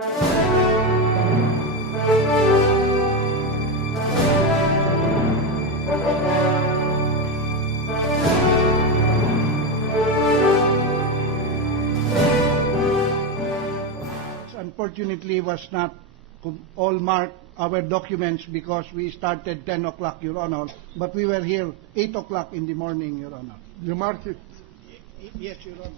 Unfortunately, was not all marked our documents because we started 10 o'clock, Your Honor, but we were here 8 o'clock in the morning, Your Honor. You mark it. Yes, Your Honor.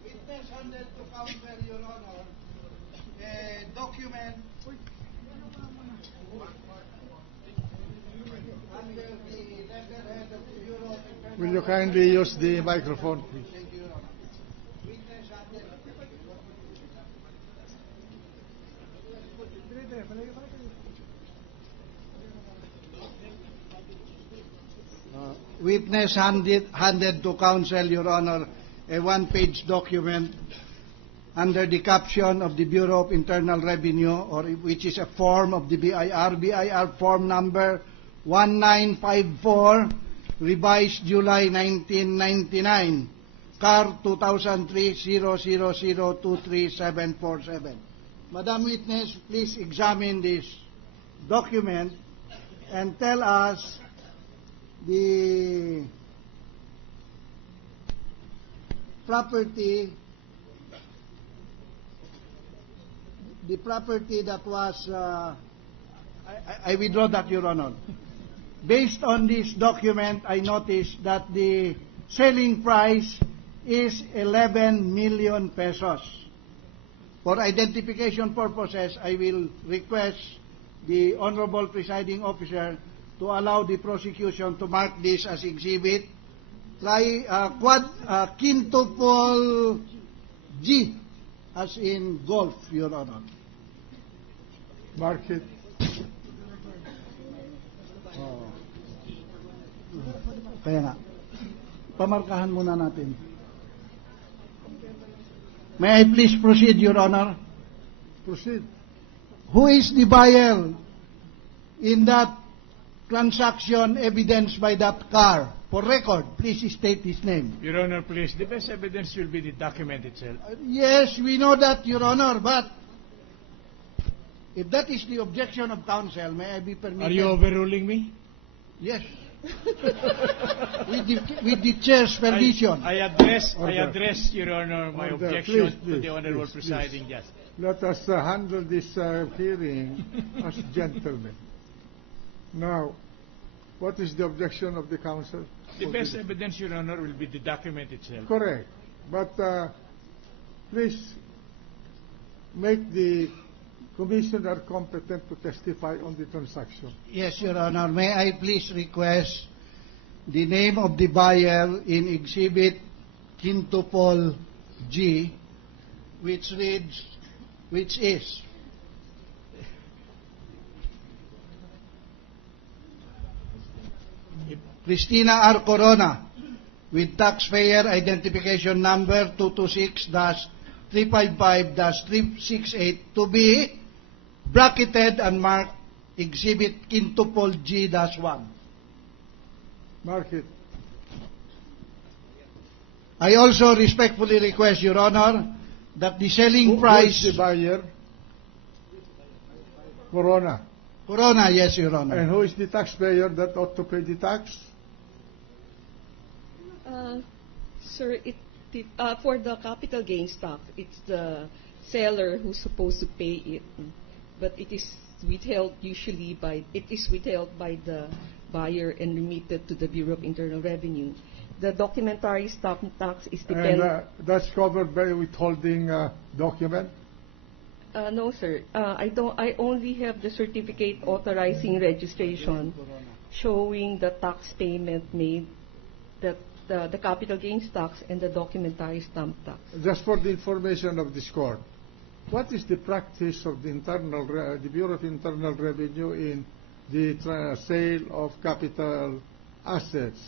Witness handed to counsel, Your Honor, a document under the letterhead of the Bureau of Internal Will you kindly use the microphone, please? Thank you, Your Honor. Witness handed. Witness handed to counsel, Your Honor, a one-page document under the caption of the Bureau of Internal Revenue, or which is a form of the BIR form number 1954, revised July 1999, CAR 2003-000-23747. Madam Witness, please examine this document and tell us the property that was, I withdraw that, Your Honor. Based on this document, I noticed that the selling price is 11 million pesos. For identification purposes, I will request the Honorable Presiding Officer to allow the prosecution to mark this as exhibit quintuple G, as in golf, Your Honor. Mark it. Kaya nga, pamarkahan muna natin. May I please proceed, Your Honor? Proceed. Who is the buyer in that transaction evidenced by that car? For record, please state his name. Your Honor, please, the best evidence will be the document itself. Yes, we know that, Your Honor, but if that is the objection of counsel, may I be permitted? Are you overruling me? Yes. with the chair's permission. I address, Order. Your Honor, my Order. objection Please, to the Honorable please. Presiding Justice. Let us handle this hearing as gentlemen. Now, what is the objection of the counsel? The best evidence, Your Honor, will be the document itself. Correct. But please make the commissioner competent to testify on the transaction. Yes, Your Honor. May I please request the name of the buyer in Exhibit Quintuple G, which is Cristina R. Corona, with taxpayer identification number 226-355-368, to be bracketed and marked Exhibit Quintuple G-1. Mark it. I also respectfully request, Your Honor, that the selling price... Who is the buyer? Corona. Corona, yes, Your Honor. And who is the taxpayer that ought to pay the tax? Sir, for the capital gains tax, it's the seller who's supposed to pay it, but it is withheld by the buyer and remitted to the Bureau of Internal Revenue. The documentary stamp tax is dependent. And that's covered by withholding document? No, sir. I only have the certificate authorizing registration, showing the tax payment made, that the capital gains tax and the documentary stamp tax. Just for the information of this court, what is the practice of the Bureau of Internal Revenue in the sale of capital assets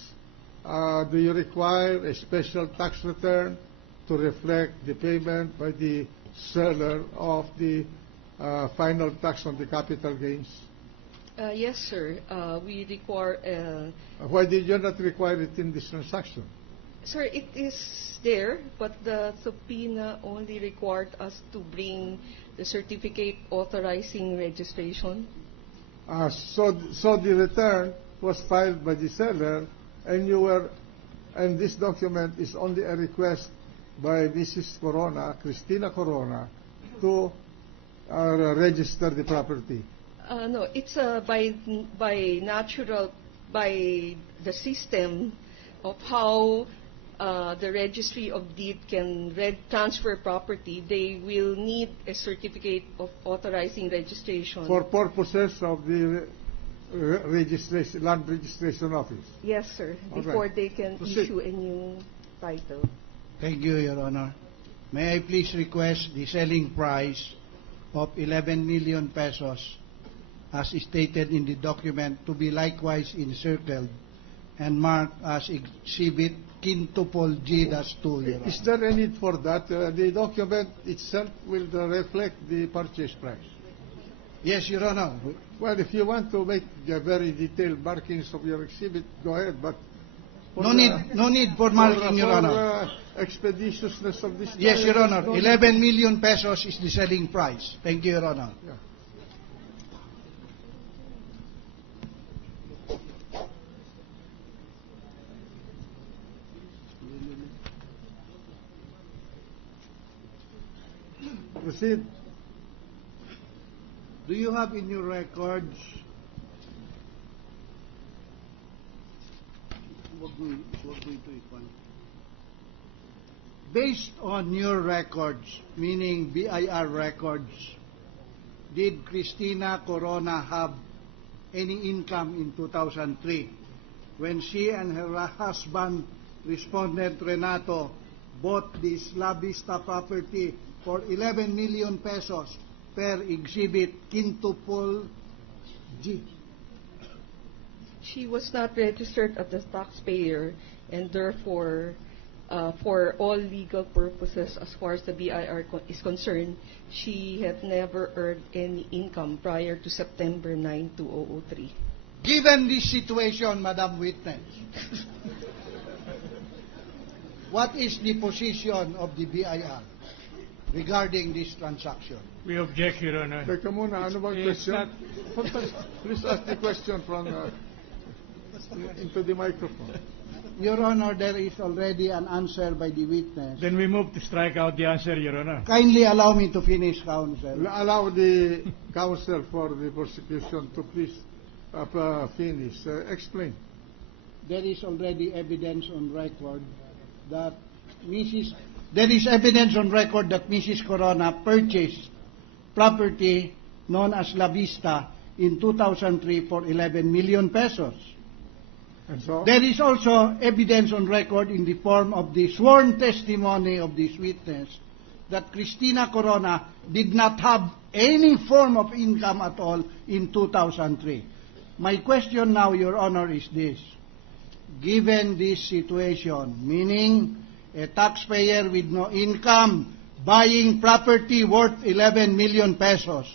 do you require a special tax return to reflect the payment by the seller of the final tax on the capital gains? Yes, sir. We require. Why did you not require it in this transaction? Sir, it is there, but the subpoena only required us to bring the certificate authorizing registration. So the return was filed by the seller, and this document is only a request by Mrs. Corona, Cristina Corona, to register the property. No, it's by the system of how the registry of deed can transfer property. They will need a certificate of authorizing registration. For purposes of the land registration office. Yes, sir. All Before right. they can Proceed. issue a new title. Thank you, Your Honor. May I please request the selling price of 11 million pesos as stated in the document to be likewise encircled and marked as Exhibit Quintupol G-2, Your Honor. Is there a need for that? The document itself will reflect the purchase price. Yes, Your Honor. Well, if you want to make very detailed markings of your exhibit, go ahead, but for No need for marking, Your Honor. Expeditiousness of this. Yes, Your Honor. no 11 million pesos is the selling price. Thank you, Your Honor. Yeah. Proceed. Do you have in your records? Based on your records, meaning BIR records, did Cristina Corona have any income in 2003 when she and her husband, Respondent Renato, bought this La Vista property for 11 million pesos per Exhibit Quintupol G? She was not registered as a taxpayer, and therefore, for all legal purposes, as far as the BIR is concerned, she had never earned any income prior to September 9, 2003. Given this situation, Madam Witness, what is the position of the BIR regarding this transaction? We object, Your Honor. Teka muna, ano bang It's question? not- Please ask the question from into the microphone. Your Honor, there is already an answer by the witness. Then we move to strike out the answer, Your Honor. Kindly allow me to finish, counsel. Allow the counsel for the prosecution to please finish. Explain. There is already evidence on record that Mrs. Corona purchased property known as La Vista in 2003 for 11 million pesos. And so? There is also evidence on record in the form of the sworn testimony of this witness that Cristina Corona did not have any form of income at all in 2003. My question now, Your Honor, is this. Given this situation, meaning a taxpayer with no income buying property worth 11 million pesos,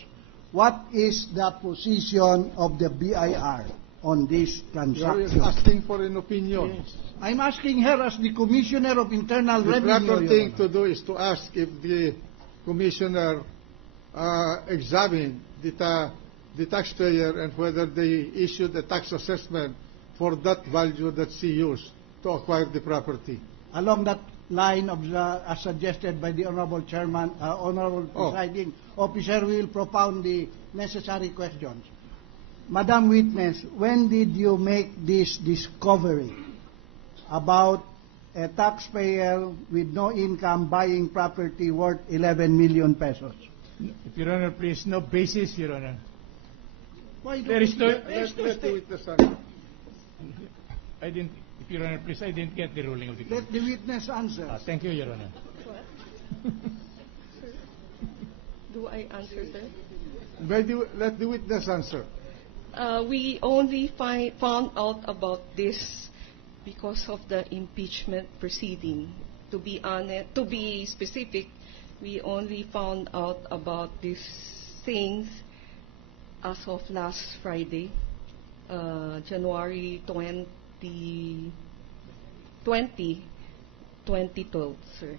what is the position of the BIR on this transaction? You're asking for an opinion. Yes. I'm asking her as the Commissioner of Internal The Revenue. proper Your thing Honor. to do is to ask if the commissioner examined the taxpayer and whether they issued a tax assessment for that value that she used to acquire the property. Along that line of as suggested by the Honorable Chairman, Honorable Presiding Officer, we will propound the necessary questions. Madam Witness, when did you make this discovery about a taxpayer with no income buying property worth 11 million pesos? If Your Honor, please, no basis, Your Honor. Why There is no... Let the witness answer. I didn't... If Your Honor, please, I didn't get the ruling of the case. Let the witness answer. Thank you, Your Honor. Do I answer, sir? Let the witness answer. We only found out about this Because of the impeachment proceeding. To be honest, to be specific, we only found out about these things as of last Friday, January 20, 2012, sir.